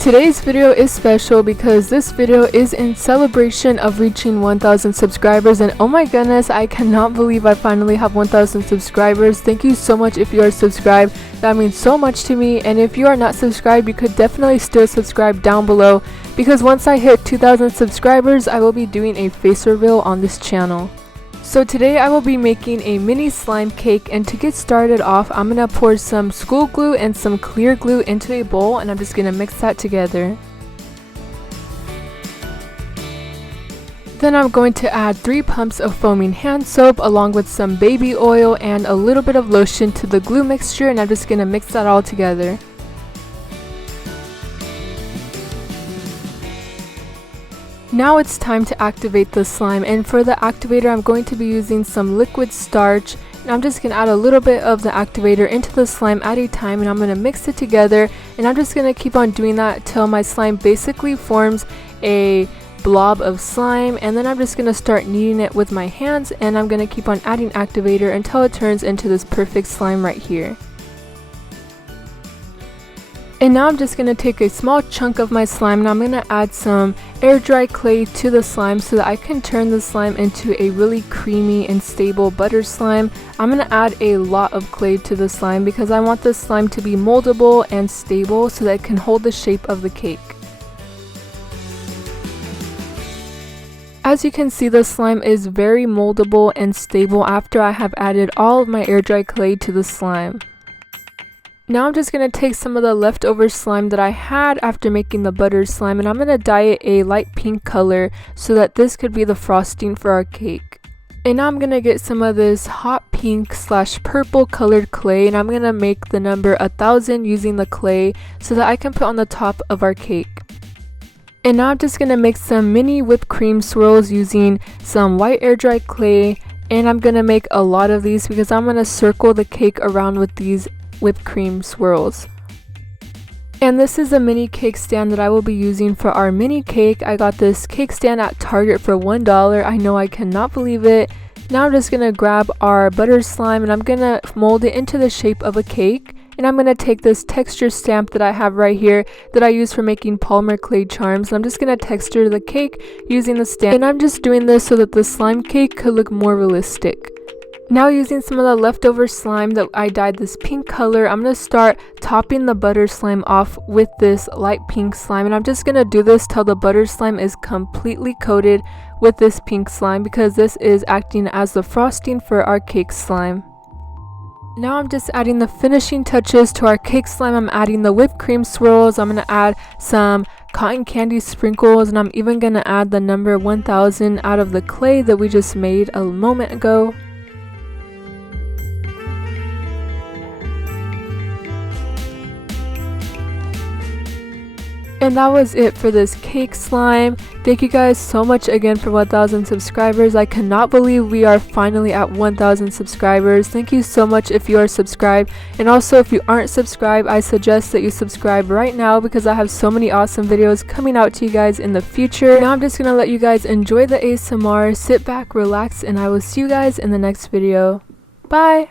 Today's video is special because this video is in celebration of reaching 1,000 subscribers, and oh my goodness, I cannot believe I finally have 1,000 subscribers. Thank you so much if you are subscribed. That means so much to me, and if you are not subscribed, you could definitely still subscribe down below because once I hit 2,000 subscribers, I will be doing a face reveal on this channel. So today I will be making a mini slime cake, and to get started off, I'm going to pour some school glue and some clear glue into a bowl, and I'm just going to mix that together. Then I'm going to add 3 pumps of foaming hand soap along with some baby oil and a little bit of lotion to the glue mixture, and I'm just going to mix that all together. Now it's time to activate the slime, and for the activator I'm going to be using some liquid starch, and I'm just going to add a little bit of the activator into the slime at a time, and I'm going to mix it together, and I'm just going to keep on doing that till my slime basically forms a blob of slime, and then I'm just going to start kneading it with my hands, and I'm going to keep on adding activator until it turns into this perfect slime right here. And now I'm just going to take a small chunk of my slime, and I'm going to add some air dry clay to the slime so that I can turn the slime into a really creamy and stable butter slime. I'm going to add a lot of clay to the slime because I want the slime to be moldable and stable so that it can hold the shape of the cake. As you can see, the slime is very moldable and stable after I have added all of my air dry clay to the slime. Now I'm just going to take some of the leftover slime that I had after making the butter slime, and I'm going to dye it a light pink color so that this could be the frosting for our cake. And now I'm going to get some of this hot pink / purple colored clay, and I'm going to make the number 1,000 using the clay so that I can put on the top of our cake. And now I'm just going to make some mini whipped cream swirls using some white air dry clay, and I'm going to make a lot of these because I'm going to circle the cake around with these whipped cream swirls. And this is a mini cake stand that I will be using for our mini cake. I got this cake stand at Target for $1. I know, I cannot believe it. Now I'm just gonna grab our butter slime, and I'm gonna mold it into the shape of a cake, and I'm gonna take this texture stamp that I have right here that I use for making polymer clay charms, and I'm just gonna texture the cake using the stamp, and I'm just doing this so that the slime cake could look more realistic. Now, using some of the leftover slime that I dyed this pink color, I'm going to start topping the butter slime off with this light pink slime, and I'm just going to do this till the butter slime is completely coated with this pink slime because this is acting as the frosting for our cake slime. Now I'm just adding the finishing touches to our cake slime. I'm adding the whipped cream swirls, I'm going to add some cotton candy sprinkles, and I'm even going to add the number 1,000 out of the clay that we just made a moment ago. And that was it for this cake slime. Thank you guys so much again for 1,000 subscribers. I cannot believe we are finally at 1,000 subscribers. Thank you so much if you are subscribed. And also, if you aren't subscribed, I suggest that you subscribe right now because I have so many awesome videos coming out to you guys in the future. Now I'm just going to let you guys enjoy the ASMR, sit back, relax, and I will see you guys in the next video. Bye!